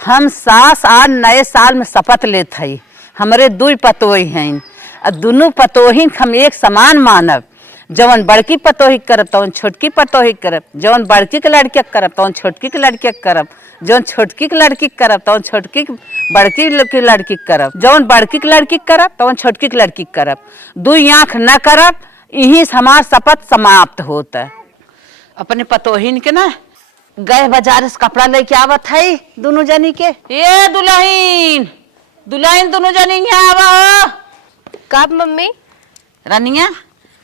हम सास आज नए साल में शपथ लेत हई। हमरे दुई पतोही हैं और दोनों पतोही हम एक समान मानब। जवन बड़की पतोही करब तवन छोटकी पतोही करब, जवन बड़की के लड़की करब तवन छोटकी के लड़की करब, जवन छोटकी के लड़की करब तवन छोटकी बड़की की लड़की करब, जवन बड़की के लड़की करब तवन छोटकी के लड़की करब। दुई आँख न करब, यही हमार शपथ समाप्त होता है। अपने पतोहिन के ना गए बाजार से कपड़ा लेके आवत है दोनों जनी के। ये दुल्हन दुल्हन दोनों जनी यहाँ आवा। कब मम्मी? रानिया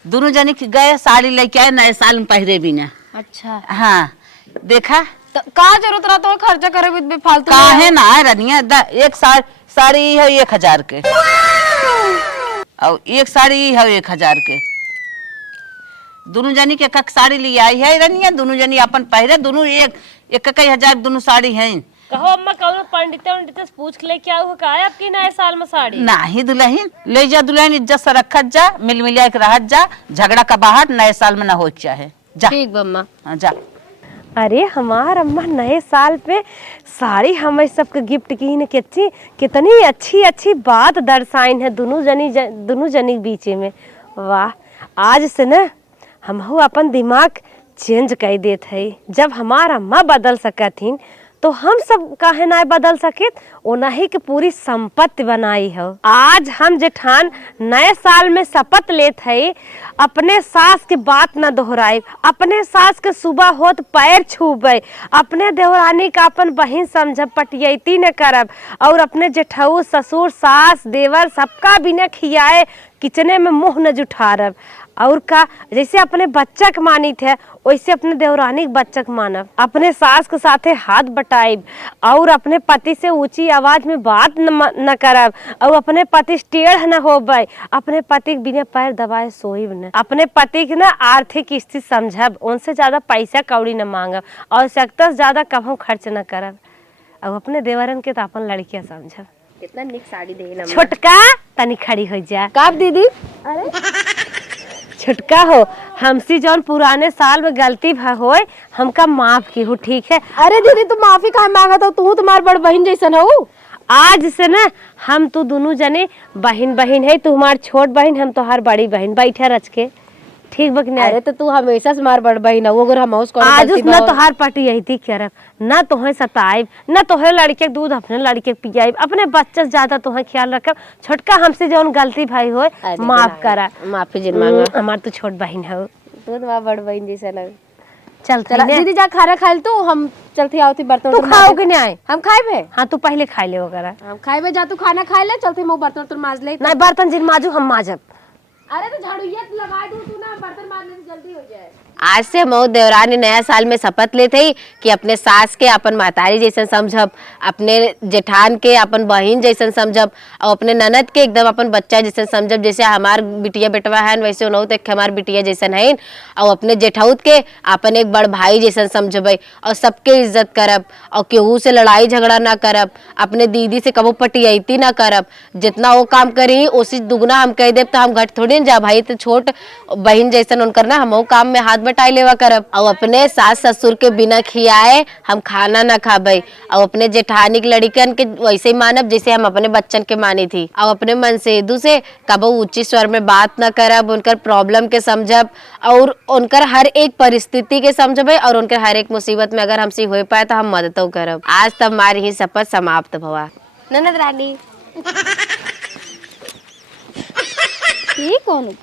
दोनों जनी के गए साड़ी लेके आए, नए साल में पहरे भी ना। अच्छा हाँ देखा तो का जरूरत रहा तो खर्चा करे भी फालतू काहे ना है रानिया। एक साड़ी है 1000 के और एक साड़ी है 1000 के। दोनों जनी के कक साड़ी लिए आई है रानिया। दोनों जनी अपन पहरे, दोनों एक 1000 दोनों साड़ी है। कहो अम्मा कहो पंडित से पूछ ले क्या हुआ का है आपकी नए साल में साड़ी? नहीं दुल्हन ले जा, दुल्हन इज्जत से रखत जा, मिल मिलिया के रहत जा, झगड़ा का बाहर नए साल में ना हो चाहे जा। ठीक बम्मा। हाँ जा। अरे हमार अम्मा नए साल पे साड़ी हमें सबके गिफ्ट की न कितनी अच्छी अच्छी बात दर्शाइन है दोनों जनी बीच में। वाह, आज से न हम अपन दिमाग चेंज कर देत है। जब हमार अम्मा बदल सकथिन तो हम सब काहे ना बदल सके। ओनाही के पूरी संपत्ति बनाई है। आज हम जेठान नए साल में शपथ लेत है अपने सास के बात न दोहराए, अपने सास के सुबह होत पैर छूबे, अपने देवरानी का अपन बहन समझब, पटियती न करब और अपने जेठऊ ससुर सास देवर सबका बिना खियाए किचने में मुंह न जुठारब। और का जैसे अपने बच्चा के मानी थे वैसे अपने देवरानी के बच्चा के मानब, अपने सास के साथे हाथ बटाइब और अपने पति से ऊंची आवाज में बात न करब और अपने पति से टेढ़ न होबे, अपने पति के बिना पैर दबाए सोइब न, अपने पति के ना आर्थिक स्थिति समझब, उनसे ज्यादा पैसा कौड़ी न मांगब और आवश्यकता से ज्यादा कभू खर्च न करब और अपने देवरन के तो अपन लड़कियां समझब। कितना निक साड़ी देला छोटका तनी खड़ी हो जा। कब दीदी? अरे छुटका हो, हमसे जौन पुराने साल में गलती होए हमका माफ की हो, ठीक है? अरे दीदी तू माफी काहे मांगत हो? तू तुम्हार बड़ बहन जैसन हो। आज से ना हम तू दोनों जने बहन है। तू हमार छोट बहन, हम तोहार बड़ी बहन। बैठे रच के ठीक बकने। अरे तो तू हमेशा से मार बड़ बहन हो। अगर हम आज न तोहार पटी यही थी करब, न तोहे सताइब, न तोहे लड़के दूध अपने लड़के पियाइब, अपने बच्चे से ज्यादा तोहे ख्याल रखब। छोटका हमसे जौन गलती भाई होए माफ करा, माफी जिन मांगा। हमार तू छोट बहन हो, तू तुम्हार बड़ बहन जैसा लग। चल दीदी जा खाना खाइल तू, हम चलते आवती बर्तन। तू खाओगे नहीं आए? हम खाइबे। हाँ तू पहले खाई ले वगैरह। हम खाइबे, जा तू खाना खाइ ले, चलते हम बर्तन माज ले। नहीं बर्तन जिन माजू हम माजब। अरे तो झाड़ू ये लगा दूं तू ना, बर्तन माजने से जल्दी हो जाए। आज से हम देवरानी नया साल में शपथ लेते ही कि अपने सास के अपन मातारी जैसन समझब, अपने जेठान के अपन बहन जैसन समझब और अपने ननद के एकदम अपन बच्चा जैसन समझब। जैसे हमार बिटिया बेटवा है वैसे उन्हों तक हमार बिटिया जैसन है और अपने जेठाउत के अपन एक बड़ भाई जैसन समझब और सबके इज्जत करब और केहू से लड़ाई झगड़ा ना करब, अपने दीदी से कबो पटियती ना करब। जितना वो काम करी उसी दुगना हम कह देब तो हम घट थोड़ी जा भाई, तो छोट बहन जैसन उनकर ना हम काम में हाथ बटाई लेवा करब और अपने सास ससुर के बिना खियाए हम खाना ना खाबे और अपने जेठानी के लड़कन के वैसे ही मानब जैसे हम अपने बच्चन के मानी थी और अपने मन से दूसरे कबो ऊंची स्वर में बात न करब, उनकर प्रॉब्लम के समझब और उनकर हर एक परिस्थिति के समझबे और उनकर हर एक मुसीबत में अगर हमसे हो पाए तो हम मदद करब। आज तब हमारी ही शपथ समाप्त भवा। ननद रानी ये कौन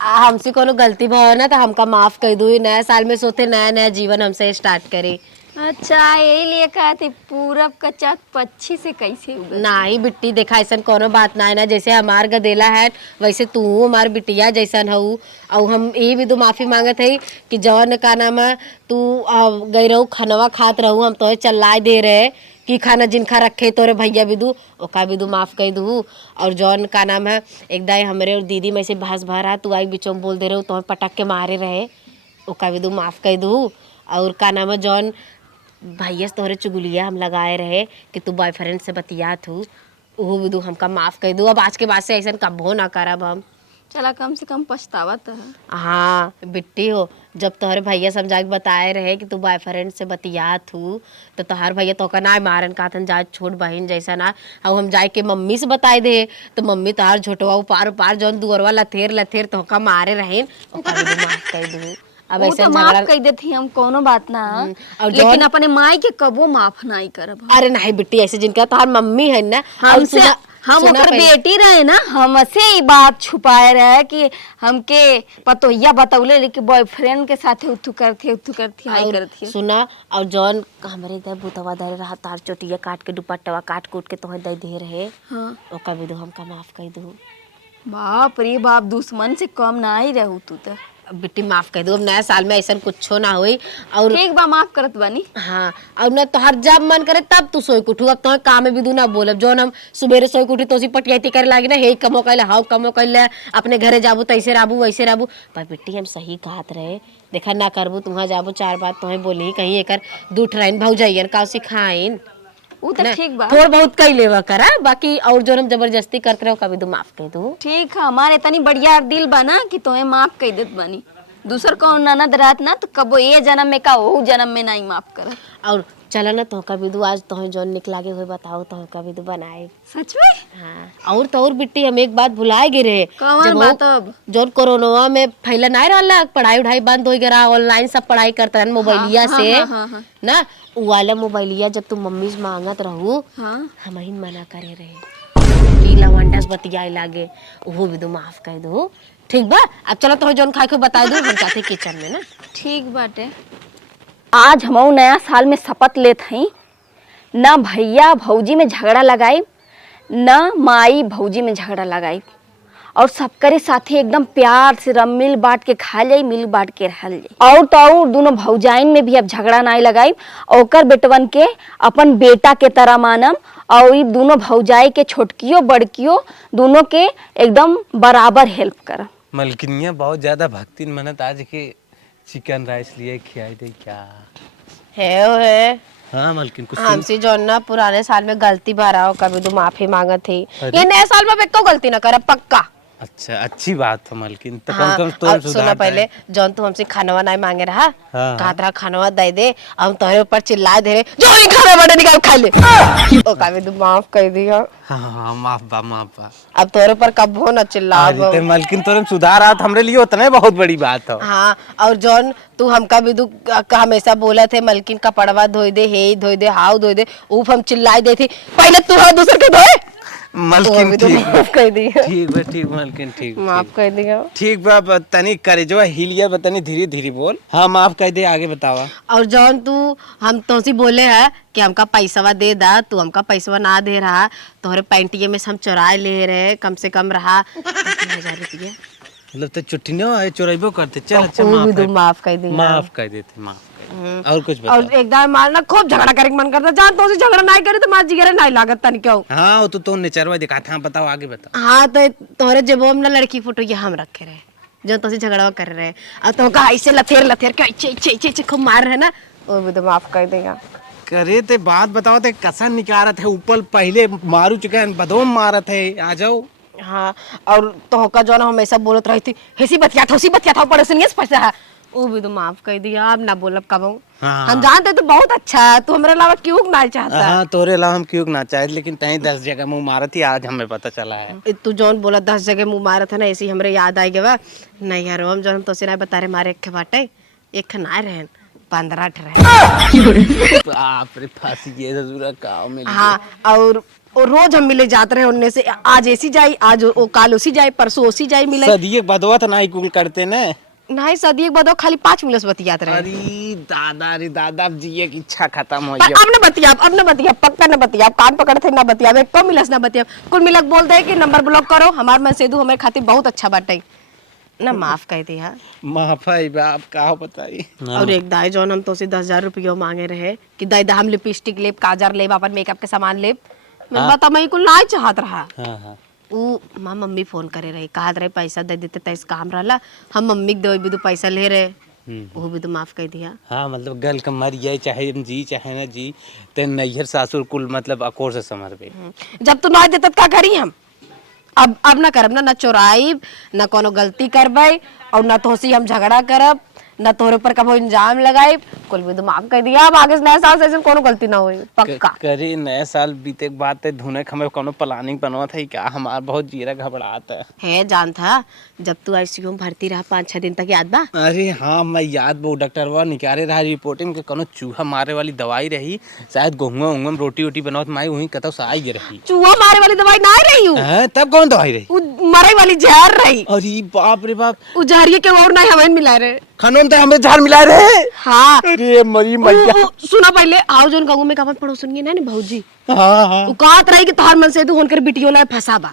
हमसे कोनो गलती भाव ना तो हमका माफ कर दू। नया साल में सोते नया नया जीवन हमसे स्टार्ट करे। अच्छा यही लिए कहा थे पूरब का चाँद पक्षी से कैसे उगा? नहीं बिट्टी देखा ऐसा कोनो बात ना है ना, जैसे हमार गदेला है वैसे तू हमार बिटिया जैसन हूँ और हम ये भी तो माफी मांगत है कि जौन का नाम है तू गई रहू खनवा खात रहू, हम तो चल्ला दे रहे कि खाना जिनखा रखे तोरे भैया बिदू ओका बिदू माफ कर दू। और जौन का नाम है एक दाई हमरे और दीदी में से भास भरा तू आई बिचों बोल दे रहे तो पटक के मारे रहे ओका बिदू माफ कर दू। और का नाम है जौन भैया से तोहरे चुगलिया हम लगाए रहे कि तू बॉयफ्रेंड से बतियात हूँ वो बिदू हमका माफ कर दू। अब आज के बाद से ऐसा कबो ना करब हम। चला कम से कम पछतावा तो है। हाँ बिट्टी हो, जब तोहरे भैया समझा के बताए रहे कि तू बॉयफ्रेंड से बतियात हूँ तो तोहर भैया तो ना मारन का थन जा छोट बहन जैसा ना। अब हम जाए के मम्मी से बताए दे तो मम्मी तोहर झोटवा पार पार जौन दुअरवा लथेर लथेर तो का मारे रहेन ओकर भी माफ कर दूँ। अब वो ऐसे तो झगड़ा माफ कर देती हम, कोनो बात ना। और लेकिन अपने माई के कबो माफ नहीं करब। अरे नहीं बिट्टी, ऐसे जिनका तोहर मम्मी है ना हमसे हम ओकर बेटी रहे ना, हमसे ही बात छुपाए रहे कि हमके पतोहिया बतौले लेकिन बॉयफ्रेंड के साथे उथु करती हाई करती। सुना, और जौन हमरे इधर बुतवा दे रहा तार चोटिया काट के दुपट्टवा काट कूट के तोहे दे रहे हाँ ओका भी दो हमका माफ कर दो। बाप रे बाप, दुश्मन से कम ना ही रहू तू तो। बिट्टी माफ कर दो, अब नया साल में ऐसा कुछ ना होई। और ठीक बा, माफ करत बानी। हाँ, और ना तोहर जब मन करे तब तू सोई उठू। अब तोहर काम में भी दू ना बोलब, जौन हम सुबेरे सोई उठी तो पटियाती करे लागी ना, हे कमो कैले हाउ कमो कैले अपने घरे जाबू तैसे राबू वैसे राबू। पर बिट्टी हम सही कहत रहे, देखा ना करबू तुहा जाबू चार बात तुम्हें बोली कहीं एकर दू ठराइन भौजाइयन का सिखाइन वो तो ठीक बा, थोड़ बहुत कई लेवा करा, बाकी और जो हम जबरदस्ती करते रहो कभी तो माफ कर दू। ठीक है। हमारे इतनी बढ़िया दिल बना कि तुम्हें माफ कर देत बानी। दूसर कौन ननद रहत ना तो कबो ये जन्म में का वो जन्म में नहीं माफ कर। और चला ना तो कभी दू आज तो जो निकलागे हुए बताओ तो कभी दू बनाए सच में। हाँ, और तो और बिट्टी हम एक बात भुलाए गे रहे, कौन बात? अब जो कोरोना में फैला नहीं रहा, पढ़ाई उढ़ाई बंद हो गया, ऑनलाइन सब पढ़ाई करते हैं मोबाइलिया से ना, उ वाला मोबाइलिया जब तुम मम्मी से मांगत रहू हम ही मना करे रहे कि लवंडस बतियाए लागे, वो भी दो माफ कर दो। ठीक बा, अब चलो तो जोन खाए के बता दो, हम जाते किचन में ना। ठीक बाटे। आज हम नया साल में शपथ लेत हई, ना भैया भौजी में झगड़ा लगाई, ना माई भौजी में झगड़ा लगाई, और सबकरे साथे एकदम प्यार से रम मिल बांट के खा जाई, मिल बांट के रह जाई। और तो और दोनों भौजाइन में भी अब झगड़ा नहीं लगाई, ओकर बेटवन के अपन बेटा के तरह मानम, और ये दोनों भौजाई के छोटकियो बड़कियो दोनों के एकदम बराबर हेल्प करम। मलकिनिया बहुत ज्यादा भक्ति मनत, आज के चिकन राइस लिए खिलाई दे क्या है। हाँ मलकिन कुछ हमसे जो ना पुराने साल में गलती भरा हो कभी तो माफी मांगत थी, ये नए साल में बेको गलती ना करे पक्का। अच्छा अच्छी बात है मलकिन, तो हाँ, कम तो अब सुना पहले जौन तू हमसे खानवा नहीं मांगे रहा, हाँ। कहा था खानवा दे दे, हम तुम्हारे ऊपर चिल्ला दे रहे जो ही खाना बड़ा निकाल खा ले ओ का भी तू माफ कर दिया। हाँ माफ बा अब तोरे ऊपर कब हो ना चिल्ला मलकिन तोरे सुधार आत हमरे लिए उतना बहुत बड़ी बात है। हाँ, और जौन तू हमका भी दू हमेशा बोला थे मलकिन कपड़वा धोई दे, हे धोई दे, हाउ धोई दे, ऊप हम चिल्लाई दे थी पहले तू है दूसर के धोए। मलकिन माफ कर दिया, ठीक मलकिन ठीक माफ कर दिया। ठीक बा, तनी करे जो हिलिया बतानी धीरे धीरे बोल। हाँ माफ कर दे, आगे बतावा। और जौन तू हम तुमसे बोले है कि हमका पैसावा दे दा, तू हमका पैसावा ना दे रहा, तोहरे पैंटिये में से हम चुराए ले रहे, कम से कम रहा 3000 रुपया, मतलब तो चुट्टियों है चोराइबो करते। चल अच्छा माफ कर दी, माफ कर देते, माफ और कुछ बता। और एकदम मारना खूब झगड़ा करे मन करता, जान तो झगड़ा नहीं करे तो मार जिगरे नहीं लागत तनी क्यों। हाँ वो तो नेचरवा दिखा था, बताओ आगे बताओ। हाँ, तो तोहरे जेबो में लड़की फोटो ये हम रखे रहे जो तुमसे झगड़ा कर रहे, और तो का ऐसे लथेर के इचे खूब मार रहे ना, वो भी तो माफ कर देगा। करे ते बात बताओ ते कसन निकारत है, ऊपर पहले मारू चुके हैं, बदोम मारत है, आ जाओ। हाँ, और तो का जो हमेशा बोलत रही थी हेसी बतिया था पड़ोसन ये पैसा है, वो भी तो माफ कर दिया। अब ना बोलब कब हम जानते तो बहुत अच्छा है, तू हमारे अलावा क्यों ना चाहता। हाँ तोरे अलावा हम क्यों ना चाहे, लेकिन तहीं 10 जगह मुंह मारत ही आज हमें पता चला है। तू जौन बोला 10 जगह मुंह मारा था ना, ऐसे हमरे याद आई गवा नहीं यार, हम जो हम तो से बता रहे मारे एक बाटे एक ना रहे 15 रहे। बाप रे फांसी ये जरूर गाँव में। हाँ, और रोज हम मिले जाते रहे उनने से, आज ऐसी जाई, आज वो काल उसी जाए, परसों उसी जाए मिले। सदिये बदवा तो नहीं कुल करते न, नहीं सदी एक बदो खाली 5 मिनट बतियात रहे। अरे दादा अब जिए की इच्छा खत्म हो अब न बतिया पक्का न बतिया, कान पकड़ थे ना बतिया, एक कम मिलस ना बतिया, कुल मिलक बोल दे कि नंबर ब्लॉक करो, हमार मैसेज हमारे खातिर बहुत अच्छा बाटे ना, माफ कर दिया। माफ है बाप का बताई। और एक दाई जौन हम तो से 10,000 रुपया मांगे रहे कि दाई हम लिपस्टिक लेब, काजर लेब, अपन मेकअप के सामान लेब, मैं बता मैं कुल नहीं चाहत रहा। हाँ उ माँ मम्मी फोन करे रही, कहत रहे पैसा दे देते तैस काम रहला, हम मम्मी के दे भी तो पैसा ले रहे, वो भी तो माफ कर दिया। हाँ मतलब गल का मर जाए चाहे हम जी चाहे ना जी, ते नैहर सासुर कुल मतलब अकोर से समर पे। जब तू नहीं देता क्या करी हम, अब ना करब ना चोराइब ना कोनो गलती करबै और ना तोसी हम झगड़ा करब ना तोरे ऊपर कबो इल्जाम लगाई कुल भी दिमाग कर दिया। अब आगे नया साल से ऐसे कोनो गलती ना होई पक्का। करे नए साल बीते के बाद ते धुने हमें कोनो प्लानिंग बनवा था क्या? हमार बहुत जीरा घबराता है जान था जब तू आईसीयू में भर्ती रहा 5-6 दिन तक, याद बा? अरे हाँ मैं याद वो डॉक्टरवा निकाले रहा रिपोर्टिंग के कोनो चूहा मारे वाली दवाई रही, शायद गेहूं उंगुआ में रोटी वोटी बनावत माई वहीं कतौ से आई रही। चूहा मारे वाली दवाई ना रही हूँ, तब कौन दवाई रही? मरे वाली जहर रही। अरे बाप रे बाप, उ जहरिए के और नहीं हमें मिला रहे खानों तो हमें झाड़ मिला रहे। हाँ अरे मरी मैया। सुना पहले आओ जोन गाँव में कहा पड़ोसन के ना भौजी हाँ हाँ उ कहत रही कि तोहर मन से तू होनकर बिटियो ला फसाबा,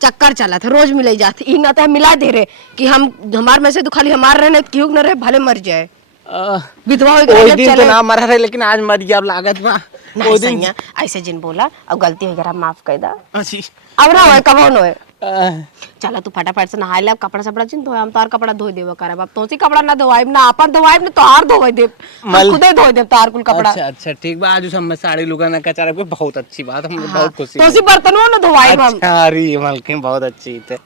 चक्कर चला था रोज मिलाई जाती ई ना तो हम मिला दे रहे कि हम हमार में से तो खाली हमार रहने क्यों न रहे भले मर जाए विधवा हो गई। ओई दिन तो ना मर रहे लेकिन आज मर गया, अब लागत बा नहीं सैया ऐसे जिन बोला अब गलती हो गया माफ कर दा। अच्छी अब ना होए कबो न होए। चला तू फटाफट से नहा ले, अब कपड़ा सपड़ा चिन धोए हम तार कपड़ा धोई देबो करब। अब तोसी कपड़ा ना धोवाइब ना अपन धोवाइब ना तोहार धोई देब, हम खुदे धोई देब तार कुल कपड़ा। अच्छा अच्छा ठीक बा, आज हम साड़ी लुगा ना कचारा को बहुत अच्छी बात, हम बहुत खुशी। तोसी बर्तनों ना धोवाइब हम। अच्छा अरे मलकिन बहुत अच्छी थे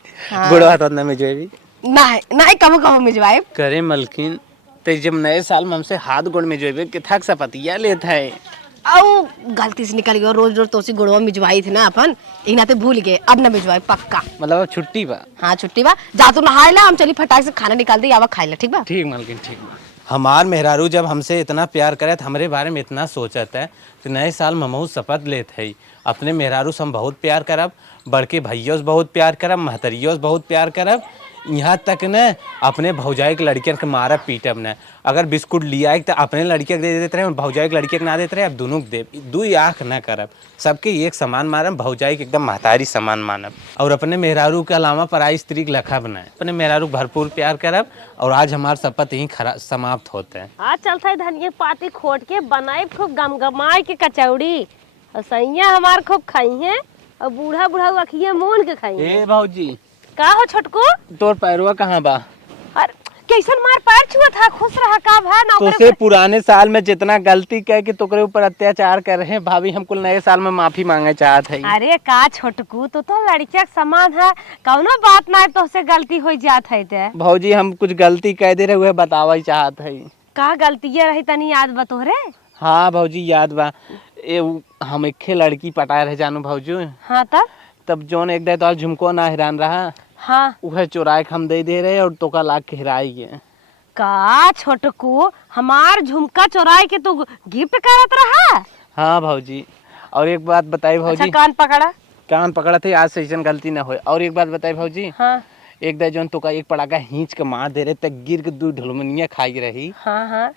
गुड़वा तो में जो भी नहीं नहीं कबो कबो मिजवाइब करे मलकिन ते जब नए साल में हमसे हाथ गोड़ में जो भी किथक सपतिया लेता है औ गलती से निकल गया। रोज रोज तोसी गुड़वा मिजवाई थी ना अपन, ई नाते भूल गए, अब ना मिजवाई पक्का। मतलब अब छुट्टी बा? हाँ छुट्टी बा, जा तू नहाए ला, हम चली फटाक से खाना निकाल दे आवा खाए ला, ठीक बा? ठीक मलकिन ठीक बा। हमार मेहरारू जब हमसे इतना प्यार करे हमारे बारे में इतना सोचत है तो नए साल में महू शपथ लेते है अपने मेहरारू से हम बहुत प्यार करब, बड़के भैया से बहुत प्यार करब, महतरियों से बहुत प्यार करब, यहाँ तक न अपने भौजाई के लड़कियन के मारब पीटब न। अगर बिस्कुट लिया तो अपने लड़किया के दे देते रहे, भौजाई के लड़किया के ना देते रहे, अब दोनों के दे दुई आँख न करब, सबके एक समान मारब, भौजाई के एकदम महतारी समान मानब और अपने मेहरारू के अलावा पराई स्त्री के लखा बनाए, अपने मेहरारू भरपूर प्यार करब। और आज हमार शपथ यहीं समाप्त होते हैं। आज चलता है धनिया पाती खोट के बनाए खूब गमगमाए के कचौड़ी और सैया हमार खूब खाई है और बूढ़ा बूढ़ा अखिया मोन के खाई है। ए भौजी का हो छोटकू, तोर पैरवा कहाँ बा? अरे कैसन मार पैर छुआ था, खुश रहा का भा ना तो से पुराने साल में जितना गलती कह के तोकरे ऊपर अत्याचार कर रहे हैं भाभी, हम कुल नए साल में माफी मांगे चाहत है। अरे का छोटकू तो लड़किया के समान है, कौनो बात ना है तो से गलती हो जात है ते। भौजी हम कुछ गलती कह दे रहे हुए बतावा ही चाहत है। का गलती रही तनी याद बतोरे? हाँ भौजी याद बा, हम एक लड़की पटाए रहे जानू भौजी। हाँ तब जोन एक दे तो झुमको ना हैरान रहा, हाँ वह चुराए के हम दे दे रहे और तो का लाख के हिराई गए। का छोटकू हमार झुमका चुराए के तू गिफ्ट करत रहा? हाँ भौजी, और एक बात बताई भौजी। अच्छा कान पकड़ा थे, आज से ऐसा गलती ना हो। और एक बात बताई भौजी। हाँ एक दे जोन तो का एक पड़ाका हिंच के मार दे रहे तक गिर के 2 ढुलमनिया खाई रही। हाँ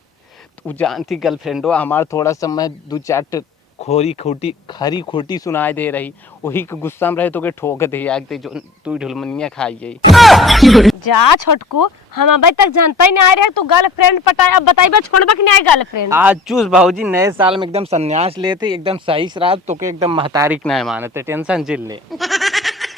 तू जानती गर्लफ्रेंडो हमार थोड़ा समय 2-4 खरी खोटी सुनाई दे रही, वही के गुस्सा में रहे तो के ठोक दे आगते जो तू ढुलमनिया खाई गई। जा छोटकू, हम अभी तक जानता ही नहीं आ रहे तू गर्लफ्रेंड पटाए, अब बताइबा छोड़बा कि नहीं गर्लफ्रेंड? आज चूस भौजी नए साल में एकदम संन्यास लेते, एकदम सही शराब तो के एकदम महतारी के नहीं मानते, टेंशन जिल ले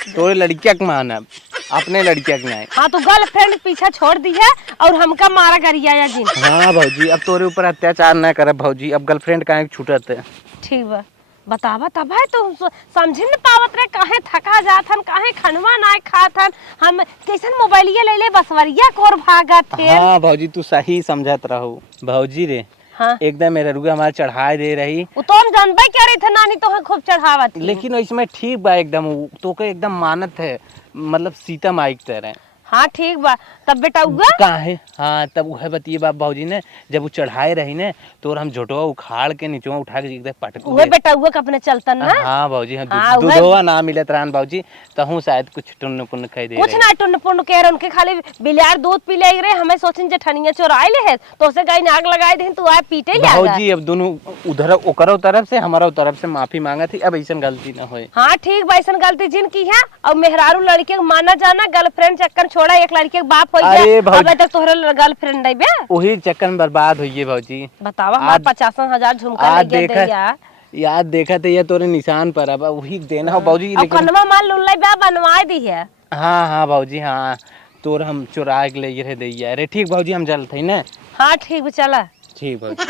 तोरे लड़किया के मानब, अपने लड़किया के नहीं। हाँ तो गर्लफ्रेंड पीछा छोड़ दी है और हमका मारा गरिया या जिन। हाँ भौजी अब तोरे ऊपर अत्याचार न करे भौजी, अब गर्लफ्रेंड काहे छूटत है। ठीक बा बतावा तब है तो समझ न पावत रहे, काहे थका जात हन, काहे खनवा ना खात हन, हम कैसन मोबाइलिया ले ले बसवरिया कोर भागत थे। हाँ भौजी तू सही समझत रहो भौजी रे। हाँ एकदम मेरे रुआ हमारे चढ़ाए दे रही, वो तो हम जानबे क्या रही थे नानी तो खूब चढ़ावत, लेकिन इसमें ठीक बा एकदम तो के एकदम मानत है, मतलब सीता माई की तरह। हाँ ठीक बा तब बेटा हुआ काहे। हाँ तब वह बतिए बाप भौजी ने जब वो चढ़ाए रही ने तो हम झोटवा उखाड़ के नीचवा उठा के एकदम पटक वो बेटा हुआ के अपने चलतन ना। हाँ भौजी हम हाँ, दूधवा ना मिलत रहन भौजी, तहू शायद कुछ टुन्न पुन्न खाई दे कुछ ना टुन्न पुन्न कह रहे, उनके खाली बिलियार दूध पी ले रहे, हमें सोचिन जठनिया चोराए ले है तो उसे गाय नाग लगाए दे तू आए पीटे ले। भौजी अब दोनों उधर ओकरो तरफ से हमारा तरफ से माफी मांगा थी, अब ऐसा गलती ना होए। हाँ ठीक बा, ऐसा गलती जिन की है और मेहरारू लड़के माना जाना, गर्लफ्रेंड चक्कर छोड़ा एक लड़के के बाप हो अरे गया, अबे तक तोहरा गर्लफ्रेंड है बे। वही चक्कर में बर्बाद हुई भौजी। बतावा हमारा 50,000 झुमका ले गया दिया याद देखा थे ये तोरे निशान पर, अब वही देना हो भौजी। अब कन्वा माल लुल्ला बे बनवा दी है। हाँ हाँ भौजी हाँ तोर हम चुरा के ले रहे दैया। अरे ठीक भौजी हम चलते हैं ना। हाँ ठीक चला। ठीक भौजी।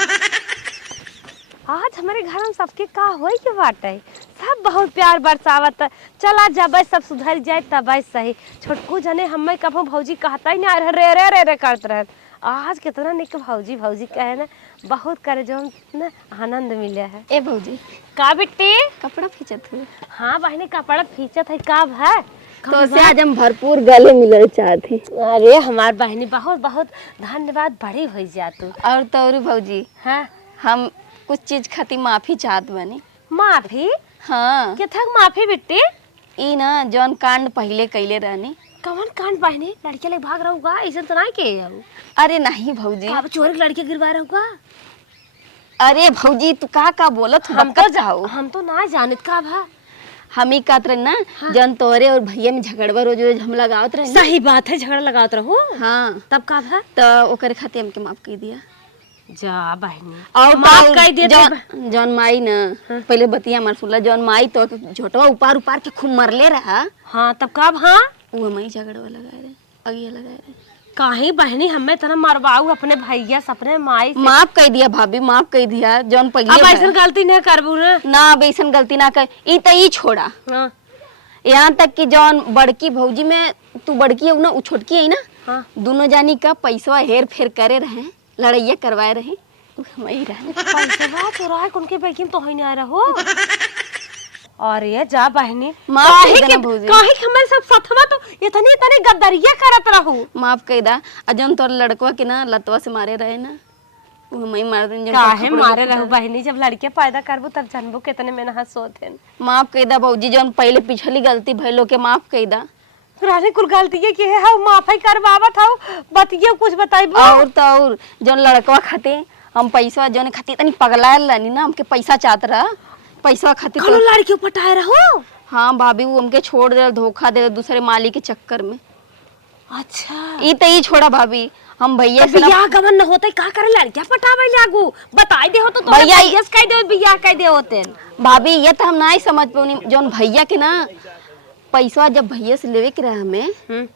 आज हमारे घर में सबके का होई के बाटे, सब बहुत प्यार बरसावत। चला जब सब सुधर जाए तब सही। छोटकू जने हमें कभो भौजी कहता ही नहीं, रे रे रे रे करते रहे। आज कितना निक भौजी भौजी कहे ना, बहुत करे जो ना आनंद मिले है। ए भौजी का बिट्टी कपड़ा खींचत हुए। हाँ बहनी कपड़ा खींचत है का है तो से आज हम भरपूर गले मिलना चाहते। अरे हमार बहनी बहुत बहुत धन्यवाद, बड़ी हो जा तू। और तौरी भौजी हाँ हम कुछ चीज खातिर माफी चाहत बनी। माफी? हाँ के थक माफी बिट्टी? ई ना जौन कांड पहले कैले रहनी। कौन कांड बहनी? लड़के ले भाग रहूगा ऐसा तो नहीं के हूँ। अरे नहीं भौजी, अब चोरी लड़के गिरवा रहूगा। अरे भौजी तू का बोलत हम तो जाओ, हम तो ना जानत का भा। हम ही कहत रहे ना जौन तोरे और भैया में झगड़वा रोज रोज हम लगावत रहे। सही बात है, झगड़ा लगावत रहो। हाँ तब का भा? तो ओकर खातिर हमके माफ कर दिया। जा बहनी और माफ कर दे। जौन माई ना पहले बतिया मार सुनला, जौन माई तो झोटवा उपार उपार के खूब मरले रहा। हाँ तब का भा? वो मई झगड़वा लगाए रहे, अगिया लगाए रहे। काहे बहनी हमें तना मरवाऊ अपने भैया सपने माई से। माफ कर दिया भाभी, माफ कर दिया। जौन पहले अब ऐसा गलती नहीं करबू ना, अब ऐसा गलती ना कर। ई तो ई छोड़ा, हाँ यहाँ तक कि जौन बड़की भौजी में तू बड़की है ना, वो छोटकी है ना, हाँ दोनों जानी का पैसा हेर फेर करे रहे, लड़ैया करवाए रहे, वही रहे। पैसा बात हो रहा है उनके बैकिंग तो ही ना रहो। और ये जा बहनी माफ कर देना भौजी, काहे कि हमारे सब सथवा तो इतनी इतनी गद्दारियां करत रहू। माफ कर दा। जौन तोर लड़कवा के ना लतवा से मारे रहे ना, वो मई मार देन। काहे मारे रहू बहनी? जब लड़के पैदा करबू तब जानबू कितने मेहनत सोते। माफ कर दा भौजी, जौन पहले पिछली गलती भइलो के माफ कर दा। रानी कुल गलती के है माफी करवावत हूं, बतिये कुछ बताइबू। और तो और जौन लड़कवा खाते हम पैसा जौन खाती तनी पगलायल रहनी ना, हमके पैसा चाहत रहा, पैसा खाती कौन लड़की पटाए रहो? हाँ भाभी, वो हमके छोड़ दे, धोखा दे दूसरे मालिक के चक्कर में। अच्छा ई तो ई छोड़ा भाभी, हम भैया से बियाह गमन न होते का करे? लड़कियां पटावे लागू बताई दे हो तो भैया यस कह दे बियाह कह दे होते। भाभी ये तो हम नहीं समझ पाऊनी। जौन भैया के ना पैसा जब भैया से लेवे के रहा हमें,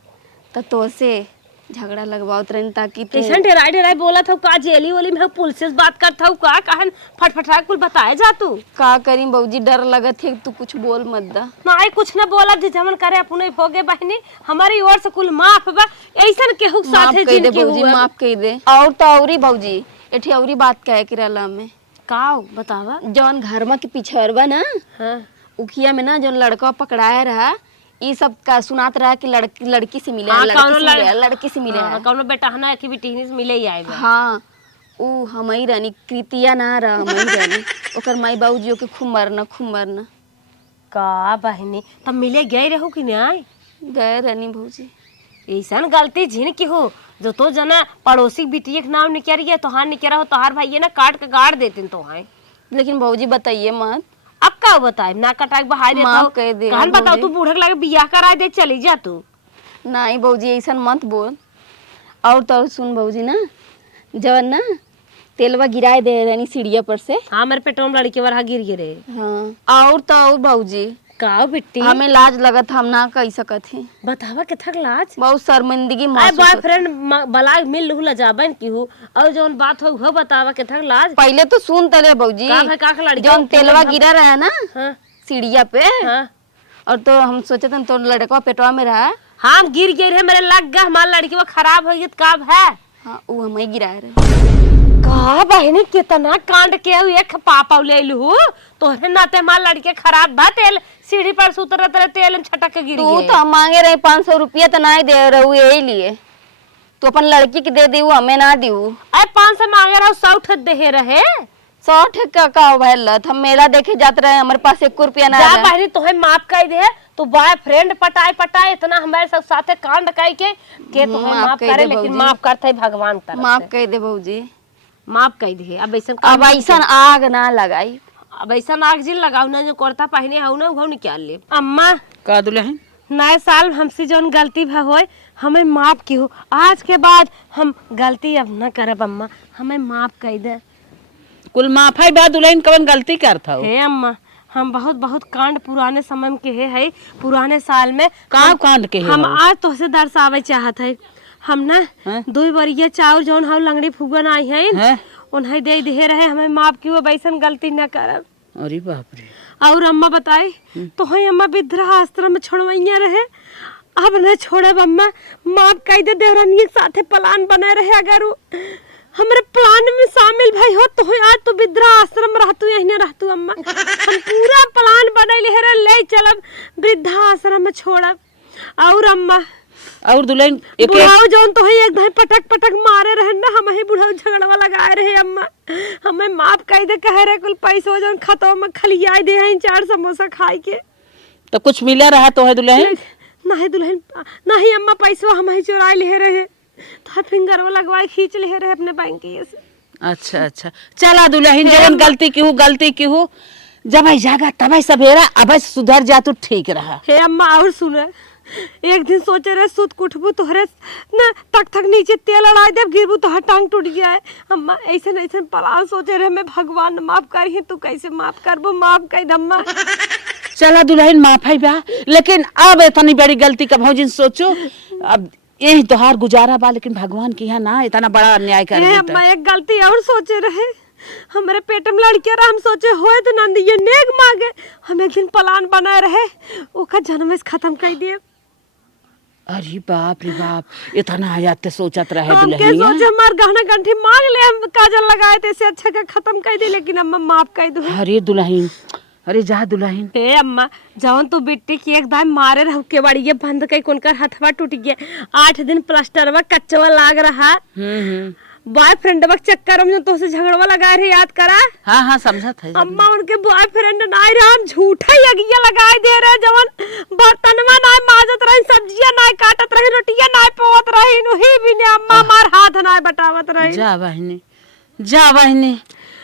तो से झगड़ा लगवावत रही ताकि कैसन डेराई डेराई बोला था का? जेली वोली में पुलिस से बात करता हूँ का? कहन फटफटा कुल बताए जा तू। का करी बऊजी, डर लगत है तू कुछ बोल मत दा। नहीं कुछ न बोला जी, जमन करे अपने होगे बहनी, हमारी ओर से कुल माफ बा। ऐसन केहू साथे जिन के बऊजी माफ कर दे। और तो औरी बऊजी एठी औरी बात कहे के रहला में का बतावा। जौन घरमा के पिछरवा ना, हां उखिया में ना जौन लड़का पकड़ाया रहा, ई सब का सुनात रहा कि लड़की से मिले, लड़की से मिले। कौनो बेटा हना की बेटी से मिले ही आएगा। हाँ ऊ हमई रानी कृतिया ना रहा, हमई रानी ओकर माई बाबूजी के खूब मरना का बहनी तब मिले गए रहू कि नहीं? गए रानी भौजी। ऐसन गलती झिन की हो जो तो जना पड़ोसी बिटिया के नाम निकरिए तोहार निकरा हो, तोहार भाई ना काट के गाड़ देते तोहार। लेकिन भौजी बताइए मत। अब का बताए ना कटा के बहाई देता माफ कर दे कहन बताओ तू बूढ़े के लगे बियाह करा दे चली जा तू। नहीं भौजी ऐसा मत बोल। और तो और सुन भौजी ना, जवन ना तेलवा गिराए दे रानी सीढ़िया पर से। हाँ मेरे पेटों में लड़के वाला गिर गिरे। हाँ और तो और भौजी का बिट्टी हमें लाज लगत, हम ना कह सकत है। बतावा किथक लाज? बहुत शर्मिंदगी बॉयफ्रेंड बला मिल लहू लजाबन की हो, और जौन बात हो वो बतावा किथक लाज? पहले तो सुन तले भौजी, जौन तेलवा गिरा रहा ना सीढ़िया पे, और तो हम सोचे थे तो लड़का पेटवा में रहा। हाँ गिर गए रहे, मेरे लग गया हमारा लड़की वो खराब हो गई काब है। हाँ वो हमें गिराए रहे। का बहनी कितना कांड के एक पापा ले लू तोहरे नाते हमारा लड़के खराब बा। तेल सीढ़ी पर सुतर तेरे तेल में छटक के गिर तू तो मांगे रहे 500 रुपया तो नहीं दे रहू, यही लिए तो अपन लड़की के दे दी, हमें ना दी। अरे 500 मांगे रहा 100 दे रहे। 100 का भैलत, हम मेला देखे जाते रहे, हमारे पास 1 रुपया ना जा बहनी तोहे माफ कर दे। तो बॉयफ्रेंड पटाए इतना हमारे सब साथे कांड कई के तोहे माफ करे, लेकिन माफ करते भगवान तरफ माफ कर दे भौजी, माफ कर दे। अब ऐसा आग ना लगाई, अब ऐसा आग जिन लगाऊ ना जो करता पहने हऊ ना वो निकाल ले। अम्मा का दुल्हन नए साल हमसे जौन गलती भा होए हमें माफ की हो, आज के बाद हम गलती अब न करब। अम्मा हमें माफ कर दे। कुल माफी बा दुल्हन, कवन गलती करता हो? हे अम्मा हम बहुत बहुत कांड पुराने समय के है पुराने साल में कांड के हम आज तोहसे दर्शावे चाहत है। हम ना 2 बरिया चाउर जौन हम लंगड़ी फुगन आई है उन्हें दे दे रहे, हमें माफ क्यों, वैसन गलती न करब। अरे बाप रे। और अम्मा बताए तो है अम्मा वृद्धाश्रम में छोड़वैया रहे, अब न छोड़ब अम्मा, माफ कह दे देवरानी के साथे प्लान बने रहे, अगर वो हमारे प्लान में शामिल भाई हो तो आज तो वृद्धाश्रम रहतू, यही न रहतू अम्मा। हम पूरा प्लान बनैले है, ले चलब वृद्धाश्रम में छोड़ब। और अम्मा और दुल्हन बुढ़ाओ जौन तो है एक भाई पटक पटक मारे रहे ना, हम ही बुढ़ाओ झगड़वा लगाए रहे अम्मा, हमें माफ कह दे, कहे रहे कुल पैसों जौन खतों में खलियाई दे हैं 4 समोसा खाए के। तो कुछ मिला रहा तो है दुल्हन? नहीं दुल्हन नहीं अम्मा, पैसवा हम ही चुरा ले रहे, तो फिंगर वो लगवाए खींच ले रहे अपने बैंक से। अच्छा अच्छा, चला दुल्हन, जवन गलती की हो जब जागा तब सवेरा, अब सुधर जा तो ठीक रहा। हे अम्मा और सुने, एक दिन सोचे रहे सुत कुटबू तोहरे न तक तक नीचे तेल अड़ाई दे, गिरबू तो टांग टूट गया है अम्मा, ऐसे ऐसे प्लान सोचे रहे, मैं भगवान माफ करी, तू कैसे माफ करबू, माफ कर दम्मा। चला दुल्हन माफ है बा, लेकिन अब इतनी बड़ी गलती का भौजिन सोचो, अब यही तोहार गुजारा बा, लेकिन भगवान की यहाँ ना इतना बड़ा अन्याय कर देता। अम्मा एक गलती और सोचे रहे, हमारे पेट में लड़के रहा, हम सोचे होए तो नंदी ये नेक मांगे, हम एक दिन प्लान बनाए रहे, ओका जन्म खत्म कर दिए। अरे बाप रे बाप, इतना आयात ते सोचत रहे हम के दुल्हनिया। सोचे हमार गहना गंठी मांग ले, हम काजल लगाए थे, इससे अच्छा का खत्म कर दी, लेकिन अम्मा माफ कर दो। अरे दुल्हन, अरे जा दुल्हन। हे अम्मा जवन तू बिट्टी की एकदम मारे रह के बड़ी बंद कई कोनकर हथवा टूट गया, 8 दिन प्लास्टरवा कच्चवा लाग रहा, बॉयफ्रेंड के चक्कर में तो से झगड़वा लगाए रहे, याद करा? हाँ हाँ समझा था। अम्मा उनके बॉयफ्रेंड नाई रहा, हम झूठा यगिया लगाए दे रहे, जवन बर्तनवा नाई माजत रही, सब्जियां नाई काटत रही, रोटियां नाई पोवत रही, नुही भी ने अम्मा मार हाथ नाई बटावत रही। जा बहनी, जा बहनी,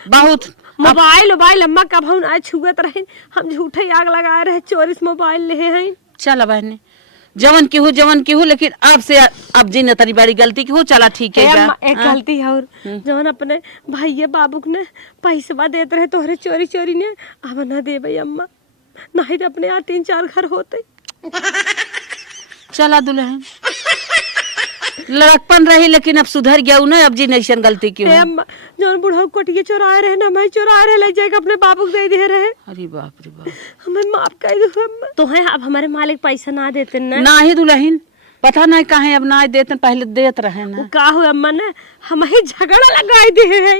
बहुत मोबाइल अम्मा कब हम नाई छुगत रही, हम झूठे आग लगाए रहे, चोरी से मोबाइल ले हैं। चला बहनी, जवन की हो, लेकिन अब से अब जी न तरी बड़ी गलती की हो, चला ठीक है। अम्मा एक गलती और, जवन अपने भैया बाबू ने पैसा देते रहे तोहरे चोरी चोरी ने, अब ना दे भाई अम्मा, नहीं तो अपने यहाँ 3-4 घर होते। चला दुल्हन, लड़कपन रही लेकिन अब सुधर गया ना, अब जी नैसन गलती की हो। अम्मा जवन बुढ़ाऊ कोटिया चोराए रहे ना, मैं चोराए रहे, ले जाके अपने बाबू को दे दे रहे। अरे बाप रे बाप, हमें माफ कर दो अम्मा। तो है अब हमारे मालिक पैसा ना देते ना ही दुल्हन, पता नहीं कहे अब ना देते, पहले देते रहे ना। का हो अम्मा ने हम ही झगड़ा लगाई दे है,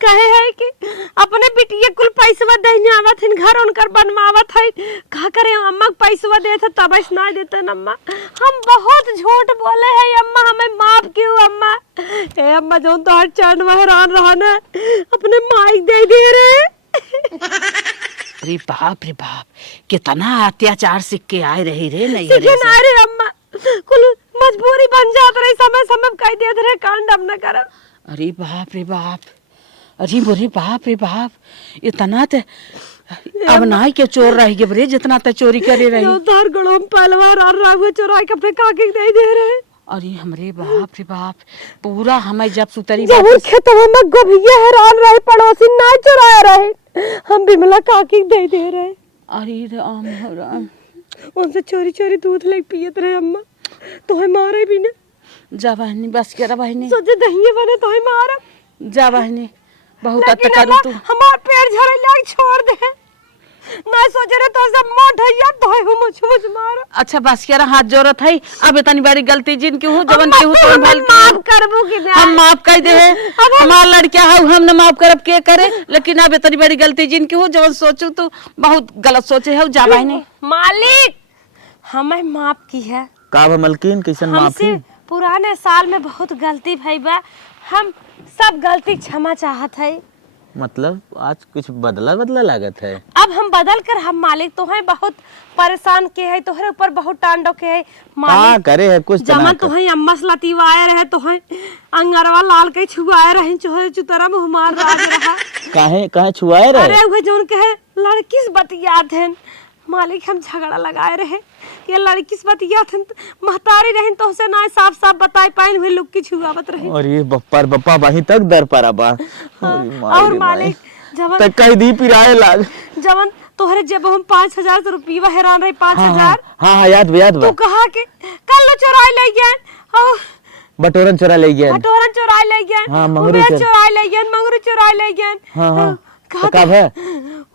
कहे है कि अपने बिटिया कुल पैसा देने आवत है, घर उनकर बनवावत है, का करे अम्मा पैसा देते तब ना देते न अम्मा, हम बहुत झूठ बोले है अम्मा, हमें माफ क्यों अम्मा। ए अम्मा जो तो हर चरण में हैरान रहा ना, अपने माइक दे दे रहे। अरे बाप रे बाप, कितना अत्याचार सीख के आए रही रे, नहीं रे अम्मा, कुल मजबूरी बन जात रही, समय समय कह देत रहे, कांड हम न करब। अरे बाप रे बाप, अरे बोरे बाप रे बाप, इतना ते अब नाई के चोर रही के बरे, जितना ते चोरी करे रही। तार गड़ों पहलवार और राघव चोरा के अपने काके दे दे रहे। अरे हमरे बाप रे बाप, पूरा हमें जब सुतरी जब खेतवा में गोभिया हैरान रहे, पड़ोसी ना चुराए रहे, हम बिमला काकी दे दे रहे। अरे राम राम, उनसे चोरी चोरी दूध ले पियत रहे अम्मा, तो है मारे भी ने। जा बहनी, बस कर बहनी, सोचे दहिए बने तो है मारा। जा बहनी, बहुत अत्याचार करू तू, हमार पेड़ झरे लाग छोड़ दे, ना सोचे रे तो सब मोट है या तो है मुझ मारा। अच्छा बस कर, हाथ जोरत है, अब इतनी बड़ी गलती जिन की हूँ, जवन की हूँ तो माफ करबो कि ना, हम माफ कर दे है, हमार लड़किया है हम न माफ करब के करे, लेकिन अब इतनी बड़ी गलती जिन की हूँ, जवन सोचू तो बहुत गलत सोचे है। जा बहनी, मालिक हमें माफ की है। का मलकिन कैसन माफी? पुराने साल में बहुत गलती भई बा, हम सब गलती क्षमा चाहत है। मतलब आज कुछ बदला लागत है। अब हम बदल कर, हम मालिक तो है बहुत परेशान के है, तोहरे ऊपर बहुत टांडो के है मालिक, करे है कुछ जमन तो है अम्मा लतीवाए रहे, तो है अंगरवा लाल के छुआए रहे, चोहे चुतरा में हुमार राज रहा। काहे छुआए रहे? अरे वो जोन के है लड़की से बतियात है मालिक, हम झगड़ा लगाए रहे, ये लड़की से बतियात है, महतारी रहे तो से ना साफ साफ बताई पाइन हुए लोग की छुआवत रहे। और ये बप्पा वहीं तक दर पारा बा। और मालिक जवन तक कह दी पिराए लाग, जवन तोहरे जब हम 5,000 रुपया हैरान रहे, 5,000। हाँ याद बा। तू कहा कि कल चोराई ले गए, और बटोरन चुरा ले गया। कटोरन चुरा ले गया, हाँ, मंगरू उमेश चुरा ले गया, मंगरू चुरा ले गया। हाँ हाँ कहा कब है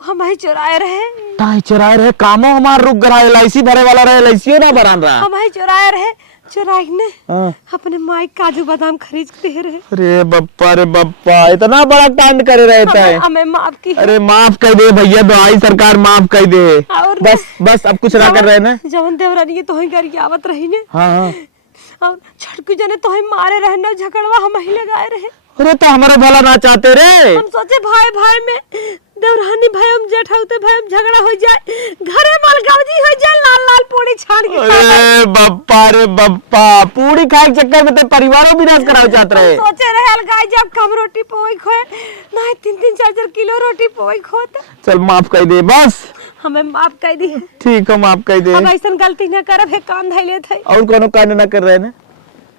हम ही चुराए रहे, ताई चुराए रहे कामो हमार रुक गया। LIC भरे वाला रहे, LIC ना भरान रहा। हम ही चुराए रहे, चुराई ने हाँ। अपने माई काजू बादाम खरीद के दे रहे। अरे बप्पा इतना बड़ा कांड करे रहता है। हमें माफ की। अरे माफ कर दे भैया, दवाई सरकार माफ कर दे। और बस अब कुछ ना कर रहे ना। जवन देवरानी के तोही घर की आवत रही ने, हाँ हाँ और छटकू जने तोही मारे रहे ना, झगड़वा हम ही लगाए रहे। अरे तो हमारा भला ना चाहते रे। हम सोचे भाई भाई में देवरानी भाई हम जेठाउते भाई हम झगड़ा हो जाए, घरे मलगावजी हो जाए, लाल लाल पूरी छान के खाए। अरे बप्पा रे बप्पा, पूरी खाए के चक्कर में तो परिवारों विनाश कराओ चाहते रहे। हम सोचे रहे अलगाई जब कम रोटी पोई खोए ना, 3-3 4-4 किलो रोटी पोई खोते। चल माफ कर दे बस। हमें माफ कर दी। ठीक है माफ कर दे। अब ऐसा गलती न करब, है कान धैले थे और कोनो कांड ना कर रहे ना।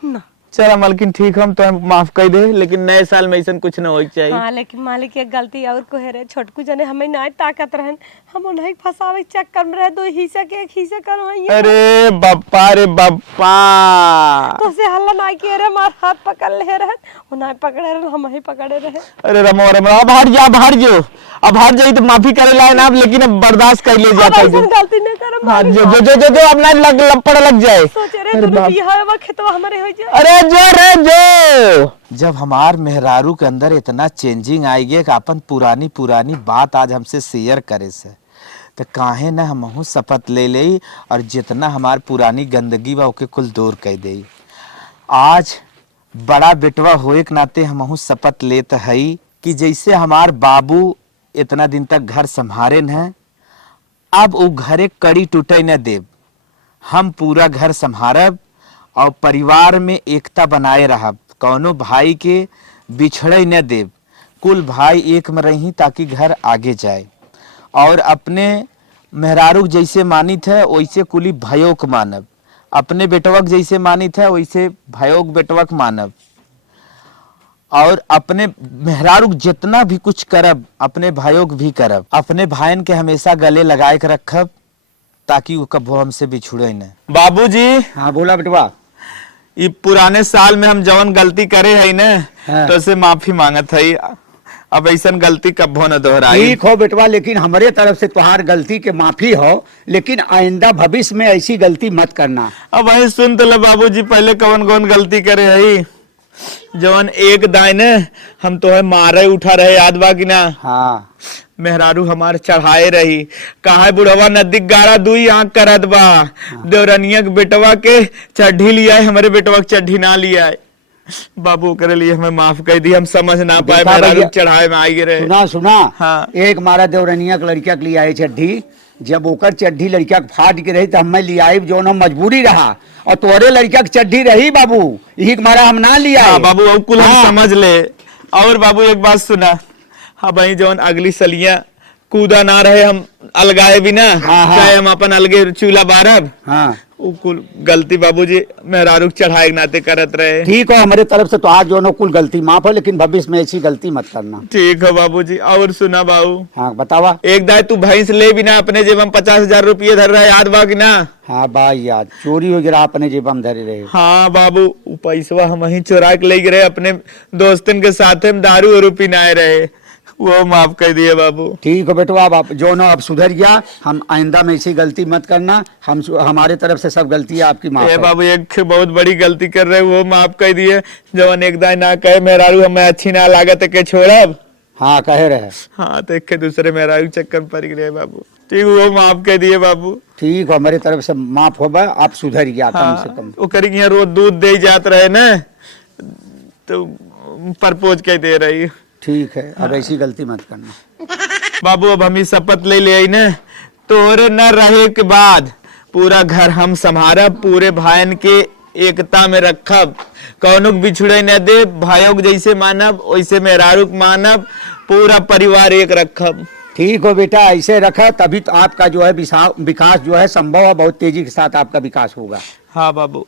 ना। चला मालकिन ठीक हम तो माफ कर दे, लेकिन नए साल में ऐसा कुछ ना हो चाहिए। हाँ लेकिन मालिक एक गलती और को है रे, छोटकू जने हमें ना ताकत रहन, हम उन्हें फसावे चक्कर में रहे, 2 हिस्सा के 1 हिस्सा करवाइए। अरे बप्पा रे बप्पा, तो से हल्ला ना किए रे, मार हाथ पकड़ ले रहन, उन्हें पकड़े रहन, हम ही पकड़े रहे। अरे रमो अब हट जो अब हट जाई तो माफी करे लाए ना, लेकिन अब बर्दाश्त कर ले अब जाता ऐसा है। गलती न करब। हाँ जो अब ना लपड़ लग जाए। सोचे रे दोनों बिहार खेतवा हमारे हो जाए। अरे जो रे जो, जब हमार मेहरारू के अंदर इतना चेंजिंग आई गया कि अपन पुरानी बात आज हमसे शेयर करे से, तो काहे न हमहू शपथ ले ले और जितना हमार पुरानी गंदगी बा ओके कुल दूर कर दे। आज बड़ा बेटवा होए के नाते हमहू शपथ लेत हई कि जैसे हमार बाबू इतना दिन तक घर संभारे न, अब वो घरे कड़ी टूटे न देव। हम पूरा घर संभारब और परिवार में एकता बनाए रहब, कौनो भाई के बिछड़े न देव। कुल भाई एक में रही ताकि घर आगे जाए। और अपने मेहरारू जैसे मानित है वैसे कुली भयोक मानब, अपने बेटवक जैसे मानित है वैसे भयोक बेटवक मानब। और अपने मेहरारू जितना भी कुछ करब अपने भाइयों भी करब। अपने भाईन के हमेशा गले लगाए के रखब ताकि वो कबो हमसे बिछुड़े न। बाबूजी। हाँ बोला बेटवा। ये पुराने साल में हम जवन गलती करे है न, हाँ। तो उसे माफी मांगत है। अब ऐसा गलती कबो न दोहराई। ठीक हो बेटवा, लेकिन हमारे तरफ से तुम्हार गलती के माफी हो, लेकिन आइंदा भविष्य में ऐसी गलती मत करना। अब वही सुन तो बाबूजी, पहले कौन कौन गलती करे है। जवन एक दाइने हम तो है मारे उठा रहे, याद बा कि ना। हाँ मेहरारू हमारे चढ़ाए रही, कहा बुढ़वा नदी गाड़ा दुई आंख करत बा। देवरनिया के बेटवा के चड्ढी लिया है, हमारे बेटवा के चड्ढी ना लिया है। बाबू करे लिए हमें माफ कर दी, हम समझ ना पाए मेहरारू चढ़ाए में आई रहे। सुना हाँ। एक मारा देवरनिया के लड़किया के लिए आए चड्ढी, जब ओकर चड्ढी लड़किया के फाट के रही तो हम ले आई, जो न मजबूरी रहा। और तोरे लड़किया की चड्ढी रही बाबू, यही मारा हम ना लिया। हाँ बाबू अब कुल हम समझ ले। और बाबू एक बात सुना, हाँ भाई जवन अगली सलिया कूदा ना रहे, हम अलगाए भी ना। हाँ, हाँ। चाहे हम अपन अलगे चूल्हा बारब। हाँ कुल गलती बाबूजी मेहरारू चढ़ाए के नाते करत रहे। ठीक हो, हमारे तरफ से तो आज जो न कुल गलती माफ है, लेकिन भविष्य में ऐसी गलती मत करना। ठीक है बाबूजी। और सुना बाबू। हाँ बतावा। एक दाय तू भैंस ले बिना अपने जेब में 50,000 रुपये धर रहा है, याद बा कि ना। हाँ भाई याद, चोरी हो गिरा अपने जेब में धरे रहे। हाँ बाबू, पैसवा हम ही चुरा के ले गए अपने दोस्तन के साथ, हम दारू और पिनाए रहे, वो माफ कर दिए बाबू। ठीक है बेटवा, अब जो ना अब सुधर गया, हम आइंदा में ऐसी गलती मत करना। हमारे तरफ से सब गलतियां आपकी माफ है। बाबू एक बहुत बड़ी गलती कर रहे, वो माफ कर दिए। जवन एक दाई ना कहे मेहरारू हमें अच्छी ना लागत के छोड़ब। हाँ कहे रहे। हाँ तो एक दूसरे मेहरारू चक्कर पड़ गए बाबू। ठीक, वो माफ कर दिए बाबू। ठीक है, हमारे तरफ से माफ होगा, आप सुधर गया कम से कम। वो करेंगे यहाँ रोज दूध दे जात रहे न, तो प्रपोज कर दे रही। ठीक है, अब ऐसी गलती मत करना। बाबू अब हम शपथ ले ले न, तोरे न रहे के बाद पूरा घर हम संभारब, पूरे भाईन के एकता में रखब, कौनुक बिछुड़े न दे, भाइयों जैसे मानब वैसे मेहरारू मानब, पूरा परिवार एक रखब। ठीक हो बेटा, ऐसे रखा, तभी तो आपका जो है विकास जो है संभव है, बहुत तेजी के साथ आपका विकास होगा। हाँ बाबू।